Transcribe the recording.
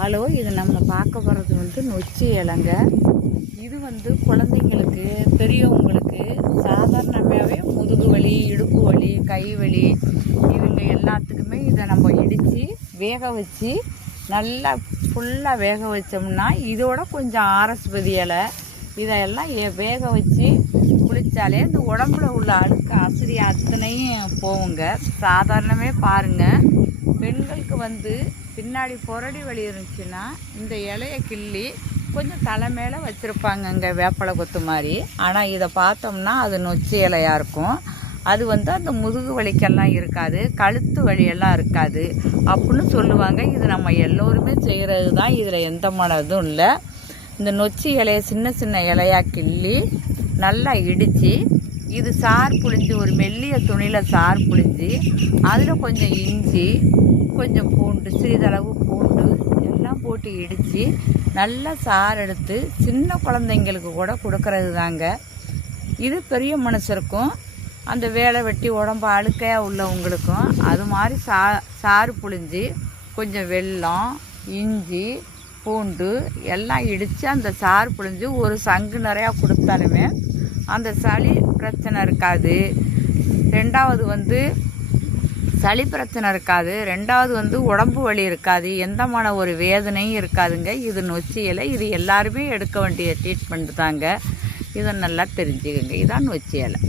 Hello இது நம்ம பார்க்க போகிறது வந்து நொச்சி இலைங்க. இது வந்து குழந்தைங்களுக்கு பெரியவங்களுக்கு சாதாரணமாகவே முதுகு வலி இடுப்பு வலி கை வலி இவங்க எல்லாத்துக்குமே இதை நம்ம இடித்து வேக வச்சு நல்லா ஃபுல்லாக வேக வச்சோம்னா இதோட கொஞ்சம் ஆரஸ்பதி இலை. இதையெல்லாம் வேக வச்சு குளித்தாலே இந்த உடம்புல உள்ள அழுக்கு அசதி அத்தனையும் போகுங்க. சாதாரணமே பாருங்கள் பெண்களுக்கு வந்து பின்னாடி புரடி வலி இருந்துச்சுன்னா இந்த இலையை கிள்ளி கொஞ்சம் தலை மேலே வச்சுருப்பாங்கங்க வேப்பலை கொத்து மாதிரி. ஆனால் இதை பார்த்தோம்னா அது நொச்சி இலையாக இருக்கும். அது வந்து அந்த முதுகு வலிக்கெல்லாம் இருக்காது கழுத்து வலியெல்லாம் இருக்காது அப்படின்னு சொல்லுவாங்க. இது நம்ம எல்லோருமே செய்கிறது தான் இதில் எந்த மனதும் இல்லை. இந்த நொச்சி இலையை சின்ன சின்ன இலையா கிள்ளி நல்லா இடித்து இது சார் புழிஞ்சு ஒரு மெல்லிய துணியில் சார் புழிஞ்சு அதில் கொஞ்சம் இஞ்சி கொஞ்சம் பூண்டு சிறிதளவு பூண்டு எல்லாம் போட்டு இடித்து நல்லா சார் எடுத்து சின்ன குழந்தைங்களுக்கு கூட கொடுக்கறது தாங்க இது பெரிய மனுஷருக்கும் அந்த வேலை வெட்டி உடம்பு அழுக்கையாக உள்ளவங்களுக்கும் அது மாதிரி சா சாறு புழிஞ்சு கொஞ்சம் வெல்லம் இஞ்சி பூண்டு எல்லாம் இடித்து அந்த சாறு புழிஞ்சு ஒரு சங்கு நிறையா கொடுத்தாலுமே அந்த சளி பிரச்சனை இருக்காது. ரெண்டாவது வந்து சளி பிரச்சனை இருக்காது. ரெண்டாவது வந்து உடம்பு வலி இருக்காது. எந்தமான ஒரு வேதனையும் இருக்காதுங்க. இது நொச்சி இலை. இது எல்லாருமே எடுக்க வேண்டிய ட்ரீட்மெண்ட் தாங்க. இதை நல்லா தெரிஞ்சுக்கங்க. இதான் நொச்சி இலை.